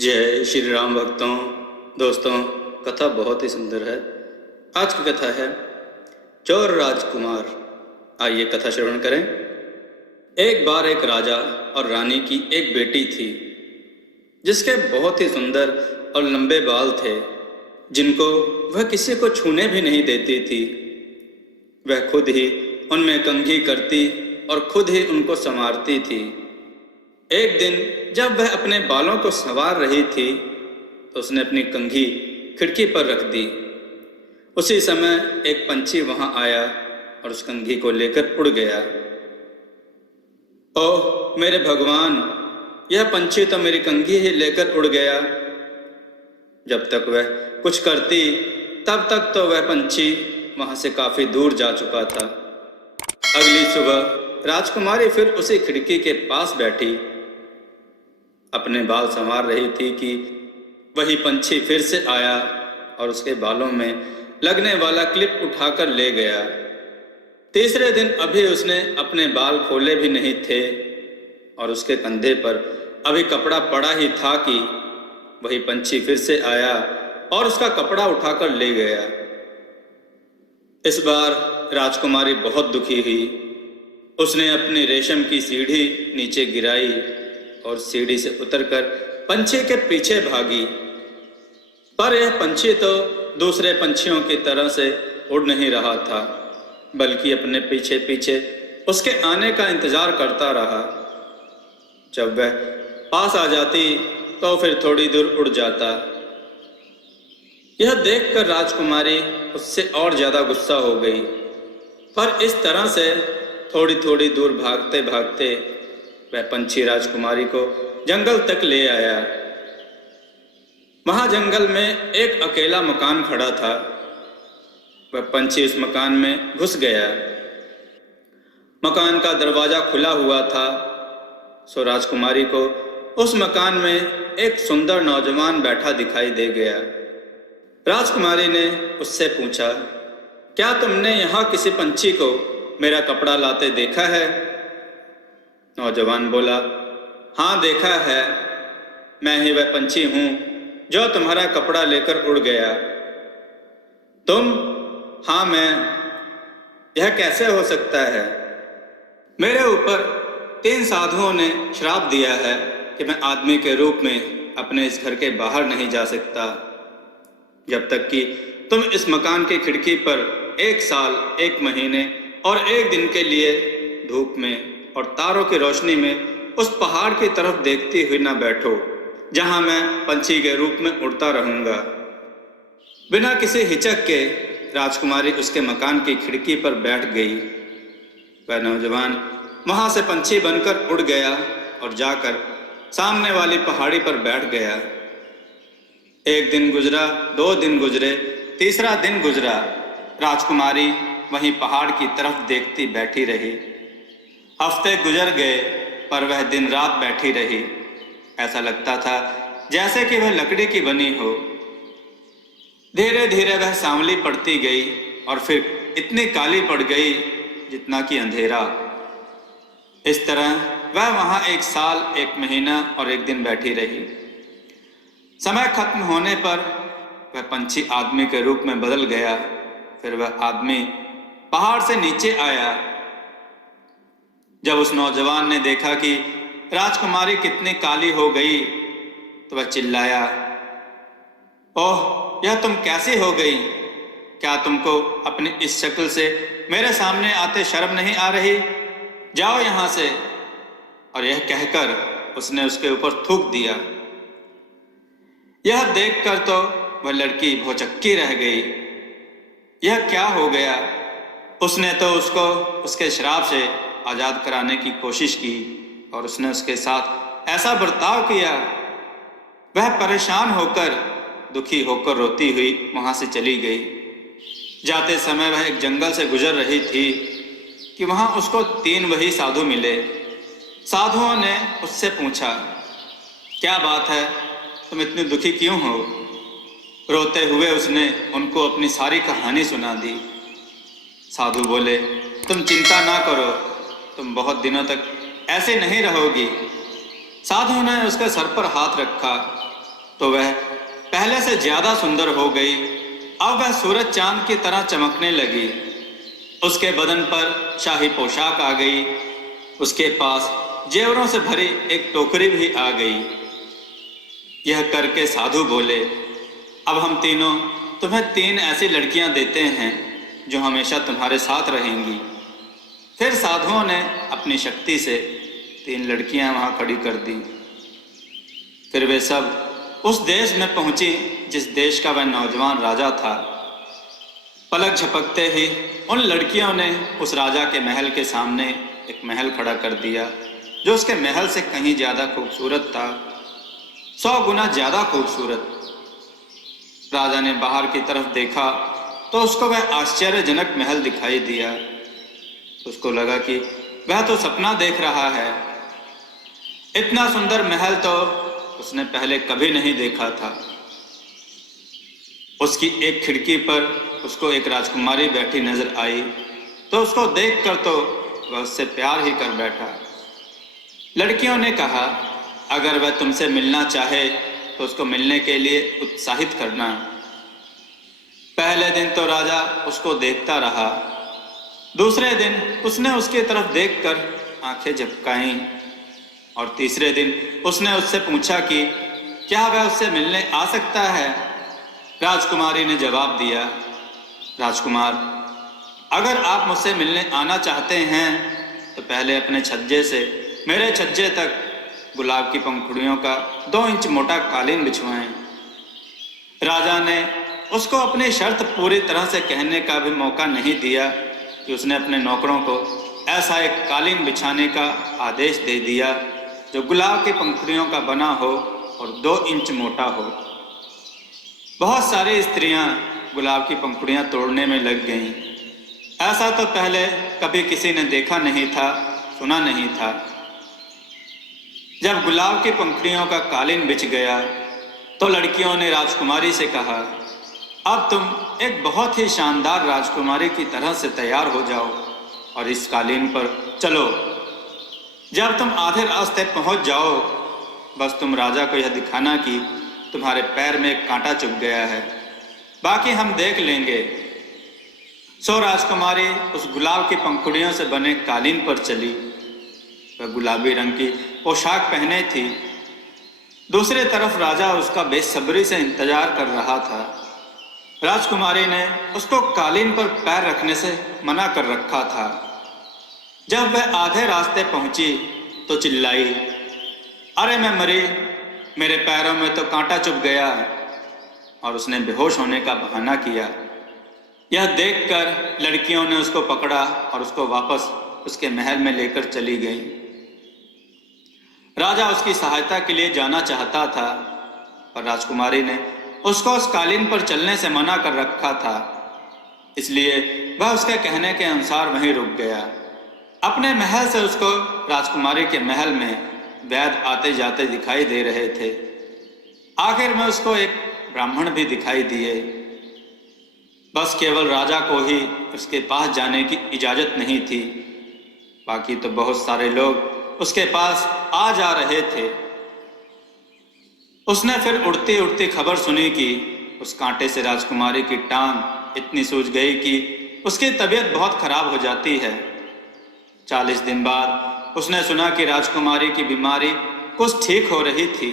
जय श्री राम भक्तों। दोस्तों, कथा बहुत ही सुंदर है। आज की कथा है चोर राजकुमार। आइए कथा श्रवण करें। एक बार एक राजा और रानी की एक बेटी थी, जिसके बहुत ही सुंदर और लंबे बाल थे, जिनको वह किसी को छूने भी नहीं देती थी। वह खुद ही उनमें कंघी करती और खुद ही उनको संवारती थी। एक दिन जब वह अपने बालों को संवार रही थी, तो उसने अपनी कंघी खिड़की पर रख दी। उसी समय एक पंछी वहां आया और उस कंघी को लेकर उड़ गया। ओह मेरे भगवान, यह पंछी तो मेरी कंघी ही लेकर उड़ गया। जब तक वह कुछ करती, तब तक तो वह पंछी वहां से काफी दूर जा चुका था। अगली सुबह राजकुमारी फिर उसी खिड़की के पास बैठी अपने बाल संवार रही थी कि वही पंछी फिर से आया और उसके बालों में लगने वाला क्लिप उठाकर ले गया। तीसरे दिन अभी उसने अपने बाल खोले भी नहीं थे और उसके कंधे पर अभी कपड़ा पड़ा ही था कि वही पंछी फिर से आया और उसका कपड़ा उठाकर ले गया। इस बार राजकुमारी बहुत दुखी हुई। उसने अपनी रेशम की सीढ़ी नीचे गिराई और सीढ़ी से उतरकर पंछी के पीछे भागी। पर यह पंछी तो दूसरे पंछियों की तरह से उड़ नहीं रहा था, बल्कि अपने पीछे पीछे उसके आने का इंतजार करता रहा। जब वह पास आ जाती तो फिर थोड़ी दूर उड़ जाता। यह देखकर राजकुमारी उससे और ज्यादा गुस्सा हो गई। पर इस तरह से थोड़ी थोड़ी दूर भागते भागते वह पंछी राजकुमारी को जंगल तक ले आया। वहां जंगल में एक अकेला मकान खड़ा था। वह पंछी उस मकान में घुस गया। मकान का दरवाजा खुला हुआ था, सो राजकुमारी को उस मकान में एक सुंदर नौजवान बैठा दिखाई दे गया। राजकुमारी ने उससे पूछा, क्या तुमने यहाँ किसी पंछी को मेरा कपड़ा लाते देखा है? नौजवान बोला, हाँ देखा है, मैं ही वह पंछी हूं जो तुम्हारा कपड़ा लेकर उड़ गया। तुम? हाँ मैं। यह कैसे हो सकता है? मेरे ऊपर 3 साधुओं ने श्राप दिया है कि मैं आदमी के रूप में अपने इस घर के बाहर नहीं जा सकता, जब तक कि तुम इस मकान की खिड़की पर 1 साल 1 महीने और 1 दिन के लिए धूप में और तारों की रोशनी में उस पहाड़ की तरफ देखती हुई ना बैठो, जहां मैं पंछी के रूप में उड़ता रहूंगा। बिना किसी हिचक के राजकुमारी उसके मकान की खिड़की पर बैठ गई। वह नौजवान वहां से पंछी बनकर उड़ गया और जाकर सामने वाली पहाड़ी पर बैठ गया। 1 दिन गुजरा, 2 दिन गुजरे, तीसरा दिन गुजरा। राजकुमारी वहीं पहाड़ की तरफ देखती बैठी रही। हफ्ते गुजर गए, पर वह दिन रात बैठी रही। ऐसा लगता था जैसे कि वह लकड़ी की बनी हो। धीरे धीरे वह सांवली पड़ती गई और फिर इतनी काली पड़ गई जितना कि अंधेरा। इस तरह वह वहां 1 साल 1 महीना और 1 दिन बैठी रही। समय खत्म होने पर वह पंछी आदमी के रूप में बदल गया। फिर वह आदमी पहाड़ से नीचे आया। जब उस नौजवान ने देखा कि राजकुमारी कितनी काली हो गई, तो वह चिल्लाया, ओह यह तुम कैसी हो गई? क्या तुमको अपनी इस शक्ल से मेरे सामने आते शर्म नहीं आ रही? जाओ यहां से। और यह कहकर उसने उसके ऊपर थूक दिया। यह देखकर तो वह लड़की भौचक्की रह गई। यह क्या हो गया? उसने तो उसको उसके श्राप से आजाद कराने की कोशिश की और उसने उसके साथ ऐसा बर्ताव किया। वह परेशान होकर, दुखी होकर रोती हुई वहां से चली गई। जाते समय वह एक जंगल से गुजर रही थी कि वहां उसको 3 वही साधु मिले। साधुओं ने उससे पूछा, क्या बात है, तुम इतनी दुखी क्यों हो? रोते हुए उसने उनको अपनी सारी कहानी सुना दी। साधु बोले, तुम चिंता ना करो, तुम बहुत दिनों तक ऐसे नहीं रहोगी। साधु ने उसके सर पर हाथ रखा तो वह पहले से ज्यादा सुंदर हो गई। अब वह सूरज चांद की तरह चमकने लगी। उसके बदन पर शाही पोशाक आ गई। उसके पास जेवरों से भरी एक टोकरी भी आ गई। यह करके साधु बोले, अब हम तीनों तुम्हें 3 ऐसी लड़कियां देते हैं जो हमेशा तुम्हारे साथ रहेंगी। फिर साधुओं ने अपनी शक्ति से 3 लड़कियां वहां खड़ी कर दी। फिर वे सब उस देश में पहुंची जिस देश का वह नौजवान राजा था। पलक झपकते ही उन लड़कियों ने उस राजा के महल के सामने एक महल खड़ा कर दिया जो उसके महल से कहीं ज्यादा खूबसूरत था, 100 गुना ज्यादा खूबसूरत। राजा ने बाहर की तरफ देखा तो उसको वह आश्चर्यजनक महल दिखाई दिया। उसको लगा कि वह तो सपना देख रहा है। इतना सुंदर महल तो उसने पहले कभी नहीं देखा था। उसकी एक खिड़की पर उसको एक राजकुमारी बैठी नजर आई तो उसको देखकर तो वह उससे प्यार ही कर बैठा। लड़कियों ने कहा, अगर वह तुमसे मिलना चाहे तो उसको मिलने के लिए उत्साहित करना। पहले दिन तो राजा उसको देखता रहा। दूसरे दिन उसने उसकी तरफ देखकर आंखें झपकाईं और तीसरे दिन उसने उससे पूछा कि क्या वह उससे मिलने आ सकता है। राजकुमारी ने जवाब दिया, राजकुमार, अगर आप मुझसे मिलने आना चाहते हैं तो पहले अपने छज्जे से मेरे छज्जे तक गुलाब की पंखुड़ियों का 2 इंच मोटा कालीन बिछवाएं। राजा ने उसको अपनी शर्त पूरी तरह से कहने का भी मौका नहीं दिया कि उसने अपने नौकरों को ऐसा एक कालीन बिछाने का आदेश दे दिया जो गुलाब की पंखुड़ियों का बना हो और 2 इंच मोटा हो। बहुत सारी स्त्रियां गुलाब की पंखुड़ियां तोड़ने में लग गईं। ऐसा तो पहले कभी किसी ने देखा नहीं था, सुना नहीं था। जब गुलाब की पंखुड़ियों का कालीन बिछ गया तो लड़कियों ने राजकुमारी से कहा, अब तुम एक बहुत ही शानदार राजकुमारी की तरह से तैयार हो जाओ और इस कालीन पर चलो। जब तुम आधे रास्ते पहुंच जाओ बस तुम राजा को यह दिखाना कि तुम्हारे पैर में एक कांटा चुभ गया है, बाकी हम देख लेंगे। सो राजकुमारी उस गुलाब की पंखुड़ियों से बने कालीन पर चली। वह गुलाबी रंग की पोशाक पहने थी। दूसरी तरफ राजा उसका बेसब्री से इंतजार कर रहा था। राजकुमारी ने उसको कालीन पर पैर रखने से मना कर रखा था। जब वह आधे रास्ते पहुंची तो चिल्लाई, अरे मैं मरी, मेरे पैरों में तो कांटा चुभ गया। और उसने बेहोश होने का बहाना किया। यह देखकर लड़कियों ने उसको पकड़ा और उसको वापस उसके महल में लेकर चली गई। राजा उसकी सहायता के लिए जाना चाहता था पर राजकुमारी ने उसको उस कालीन पर चलने से मना कर रखा था, इसलिए वह उसके कहने के अनुसार वहीं रुक गया। अपने महल से उसको राजकुमारी के महल में वैद्य आते जाते दिखाई दे रहे थे। आखिर में उसको एक ब्राह्मण भी दिखाई दिए। बस केवल राजा को ही उसके पास जाने की इजाजत नहीं थी, बाकी तो बहुत सारे लोग उसके पास आ जा रहे थे। उसने फिर उड़ती उड़ती खबर सुनी कि उस कांटे से राजकुमारी की टांग इतनी सूज गई कि उसकी तबीयत बहुत खराब हो जाती है। 40 दिन बाद उसने सुना कि राजकुमारी की बीमारी कुछ ठीक हो रही थी।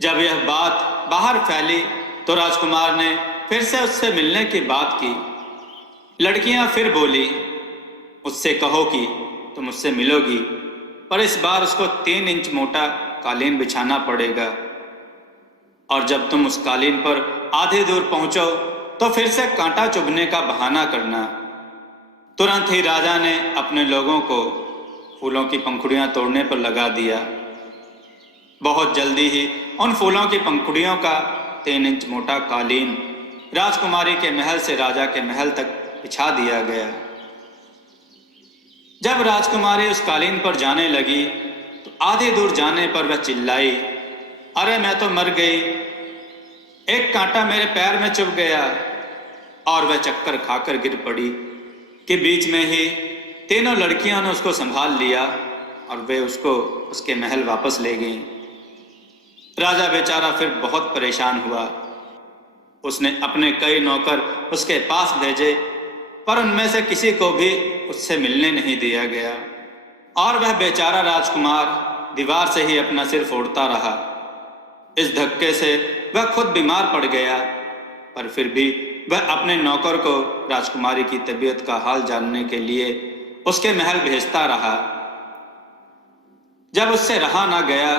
जब यह बात बाहर फैली तो राजकुमार ने फिर से उससे मिलने की बात की। लड़कियां फिर बोली, उससे कहो कि तुम उससे मिलोगी, पर इस बार उसको 3 इंच मोटा कालीन बिछाना पड़ेगा और जब तुम उस कालीन पर आधे दूर पहुंचो तो फिर से कांटा चुभने का बहाना करना। तुरंत ही राजा ने अपने लोगों को फूलों की पंखुड़ियां तोड़ने पर लगा दिया। बहुत जल्दी ही उन फूलों की पंखुड़ियों का 3 इंच मोटा कालीन राजकुमारी के महल से राजा के महल तक बिछा दिया गया। जब राजकुमारी उस कालीन पर जाने लगी तो आधे दूर जाने पर वह चिल्लाई, अरे मैं तो मर गई, एक कांटा मेरे पैर में चुभ गया। और वह चक्कर खाकर गिर पड़ी कि बीच में ही तीनों लड़कियों ने उसको संभाल लिया और वे उसको उसके महल वापस ले गईं। राजा बेचारा फिर बहुत परेशान हुआ। उसने अपने कई नौकर उसके पास भेजे, पर उनमें से किसी को भी उससे मिलने नहीं दिया गया और वह बेचारा राजकुमार दीवार से ही अपना सिर फोड़ता रहा। इस धक्के से वह खुद बीमार पड़ गया, पर फिर भी वह अपने नौकर को राजकुमारी की तबीयत का हाल जानने के लिए उसके महल भेजता रहा। जब उससे रहा ना गया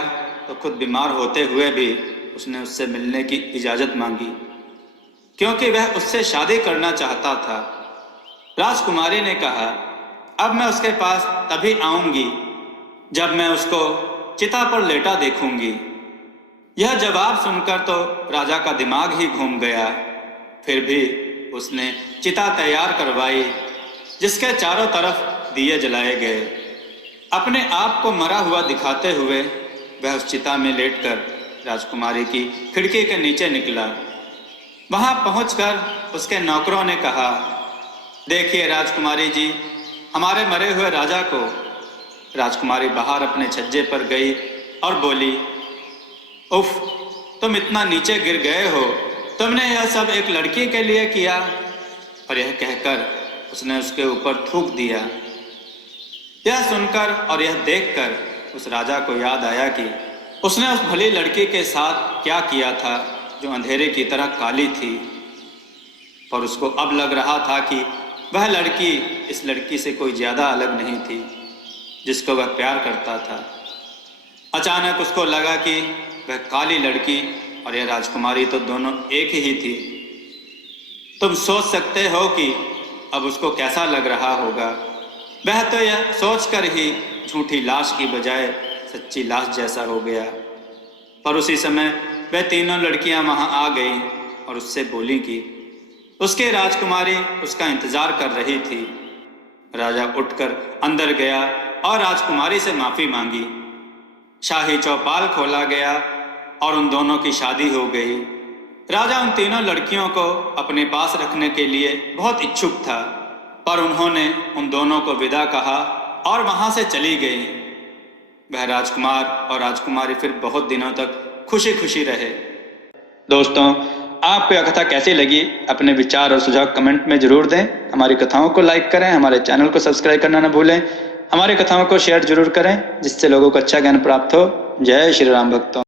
तो खुद बीमार होते हुए भी उसने उससे मिलने की इजाज़त मांगी, क्योंकि वह उससे शादी करना चाहता था। राजकुमारी ने कहा, अब मैं उसके पास तभी आऊंगी जब मैं उसको चिता पर लेटा देखूंगी। यह जवाब सुनकर तो राजा का दिमाग ही घूम गया। फिर भी उसने चिता तैयार करवाई, जिसके चारों तरफ दिए जलाए गए। अपने आप को मरा हुआ दिखाते हुए वह उस चिता में लेटकर राजकुमारी की खिड़की के नीचे निकला। वहां पहुंचकर उसके नौकरों ने कहा, देखिए राजकुमारी जी, हमारे मरे हुए राजा को। राजकुमारी बाहर अपने छज्जे पर गई और बोली, उफ, तुम इतना नीचे गिर गए हो, तुमने यह सब एक लड़की के लिए किया। और यह कहकर उसने उसके ऊपर थूक दिया। यह सुनकर और यह देखकर उस राजा को याद आया कि उसने उस भली लड़की के साथ क्या किया था जो अंधेरे की तरह काली थी। पर उसको अब लग रहा था कि वह लड़की इस लड़की से कोई ज़्यादा अलग नहीं थी जिसको वह प्यार करता था। अचानक उसको लगा कि वह काली लड़की और यह राजकुमारी तो दोनों एक ही थी। तुम सोच सकते हो कि अब उसको कैसा लग रहा होगा। वह तो यह सोचकर ही झूठी लाश की बजाय सच्ची लाश जैसा हो गया। पर उसी समय वह तीनों लड़कियां वहां आ गईं और उससे बोली कि उसकी राजकुमारी उसका इंतजार कर रही थी। राजा उठकर अंदर गया और राजकुमारी से माफी मांगी। शाही चौपाल खोला गया और उन दोनों की शादी हो गई। राजा उन तीनों लड़कियों को अपने पास रखने के लिए बहुत इच्छुक था, पर उन्होंने उन दोनों को विदा कहा और वहां से चली गई। वह राजकुमार और राजकुमारी फिर बहुत दिनों तक खुशी खुशी रहे। दोस्तों, आपको यह कथा कैसी लगी? अपने विचार और सुझाव कमेंट में जरूर दें। हमारी कथाओं को लाइक करें, हमारे चैनल को सब्सक्राइब करना न भूलें। हमारी कथाओं को शेयर जरूर करें, जिससे लोगों को अच्छा ज्ञान प्राप्त हो। जय श्री राम भक्तों।